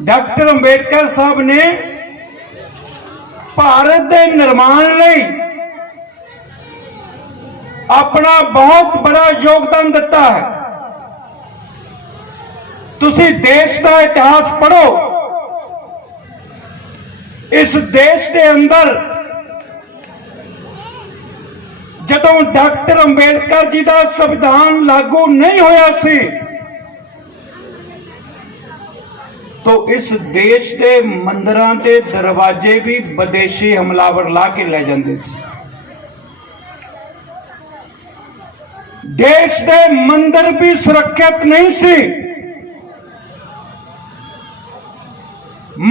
Doctor Ambedkar ਸਾਹਿਬ ਨੇ ਭਾਰਤ ਦੇ ਨਿਰਮਾਣ ਲਈ ਆਪਣਾ ਬਹੁਤ ਬੜਾ ਯੋਗਦਾਨ ਦਿੱਤਾ ਹੈ। ਤੁਸੀਂ ਦੇਸ਼ ਦਾ ਇਤਿਹਾਸ ਪੜ੍ਹੋ। ਇਸ ਦੇਸ਼ ਦੇ ਅੰਦਰ ਜਦੋਂ ਡਾਕਟਰ ਅੰਬੇਡਕਰ ਜੀ ਦਾ ਸੰਵਿਧਾਨ ਲਾਗੂ ਨਹੀਂ ਹੋਇਆ ਸੀ ਤੋ ਇਸ ਦੇਸ਼ ਦੇ ਮੰਦਰਾਂ ਦੇ ਦਰਵਾਜ਼ੇ ਵੀ ਵਿਦੇਸ਼ੀ ਹਮਲਾਵਰ ਲਾ ਕੇ ਲੈ ਜਾਂਦੇ ਸੀ। ਦੇਸ਼ ਦੇ ਮੰਦਰ ਵੀ ਸੁਰੱਖਿਅਤ ਨਹੀਂ ਸੀ।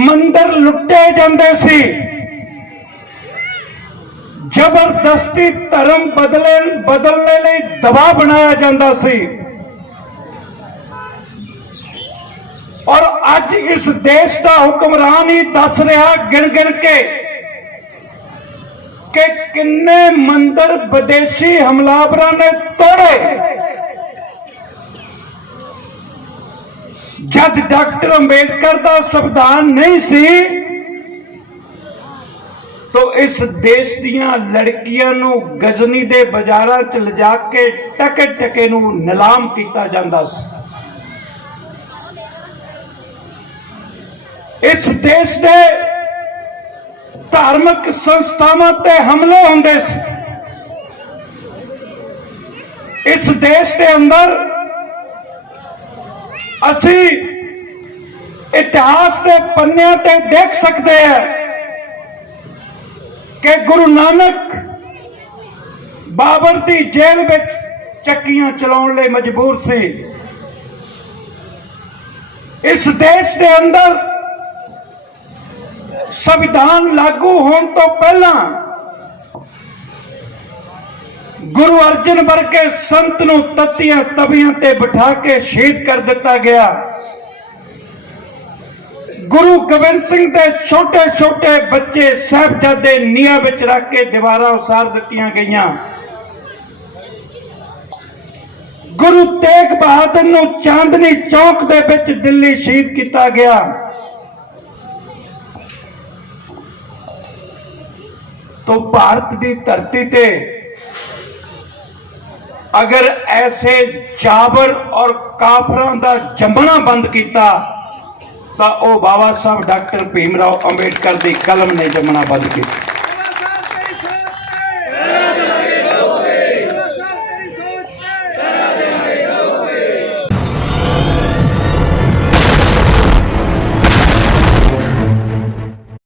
ਮੰਦਰ ਲੁੱਟੇ ਜਾਂਦੇ ਸੀ। ਜ਼ਬਰਦਸਤੀ ਧਰਮ ਬਦਲੇ ਬਦਲਣੇ ਲਈ ਦਬਾਅ ਬਣਾਇਆ ਜਾਂਦਾ ਸੀ ਔਰ ਅੱਜ ਇਸ ਦੇਸ਼ ਦਾ ਹੁਕਮਰਾਨ ਹੀ ਦੱਸ ਰਿਹਾ ਗਿਣ ਗਿਣ ਕੇ ਕਿ ਕਿੰਨੇ ਮੰਦਰ ਵਿਦੇਸ਼ੀ ਹਮਲਾਵਰਾਂ ਨੇ ਤੋੜੇ। ਜਦ ਡਾਕਟਰ ਅੰਬੇਡਕਰ ਦਾ ਸੰਵਿਧਾਨ ਨਹੀਂ ਸੀ, ਤੋ ਇਸ ਦੇਸ਼ ਦੀਆਂ ਲੜਕੀਆਂ ਨੂੰ ਗਜ਼ਨੀ ਦੇ ਬਾਜ਼ਾਰਾਂ 'ਚ ਲਿਜਾ ਕੇ ਟਕੇ ਟਕੇ ਨੂੰ ਨਿਲਾਮ ਕੀਤਾ ਜਾਂਦਾ ਸੀ। ਇਸ ਦੇਸ਼ ਦੇ ਧਾਰਮਿਕ ਸੰਸਥਾਵਾਂ ਤੇ ਹਮਲੇ ਹੁੰਦੇ ਸੀ। ਇਸ ਦੇਸ਼ ਦੇ ਅੰਦਰ ਅਸੀਂ ਇਤਿਹਾਸ ਦੇ ਪੰਨਿਆਂ ਤੇ ਦੇਖ ਸਕਦੇ ਹਾਂ ਕਿ ਗੁਰੂ ਨਾਨਕ ਬਾਬਰ ਦੀ ਜੇਲ੍ਹ ਵਿੱਚ ਚੱਕੀਆਂ ਚਲਾਉਣ ਲਈ ਮਜਬੂਰ ਸੀ। ਇਸ ਦੇਸ਼ ਦੇ ਅੰਦਰ ਸੰਵਿਧਾਨ ਲਾਗੂ ਹੋਣ ਤੋਂ ਪਹਿਲਾਂ ਗੁਰੂ ਅਰਜਨ ਵਰਗੇ ਸੰਤ ਨੂੰ ਤਤੀਆਂ ਤਵੀਆਂ ਤੇ ਬਿਠਾ ਕੇ ਸ਼ਹੀਦ ਕਰ ਦਿੱਤਾ ਗਿਆ। ਗੁਰੂ ਗੋਬਿੰਦ ਸਿੰਘ ਦੇ ਛੋਟੇ ਛੋਟੇ ਬੱਚੇ ਸਾਹਿਬਜ਼ਾਦੇ ਨੀਹਾਂ ਵਿੱਚ ਰੱਖ ਕੇ ਦੀਵਾਰਾਂ ਉਸਾਰ ਦਿੱਤੀਆਂ ਗਈਆਂ। ਗੁਰੂ ਤੇਗ ਬਹਾਦਰ ਨੂੰ ਚਾਂਦਨੀ ਚੌਕ ਦੇ ਵਿੱਚ ਦਿੱਲੀ ਸ਼ਹੀਦ ਕੀਤਾ ਗਿਆ। तो भारत की धरती ते अगर ऐसे जाबर और काफरां ਦਾ ਜੰਮਣਾ ਬੰਦ ਕੀਤਾ ਤਾਂ ਉਹ ਬਾਬਾ ਸਾਹਿਬ ਡਾਕਟਰ ਭੀਮ ਰਾਓ ਅੰਬੇਡਕਰ ਦੀ ਕਲਮ ਨੇ ਜੰਮਣਾ ਬੰਦ ਕੀਤਾ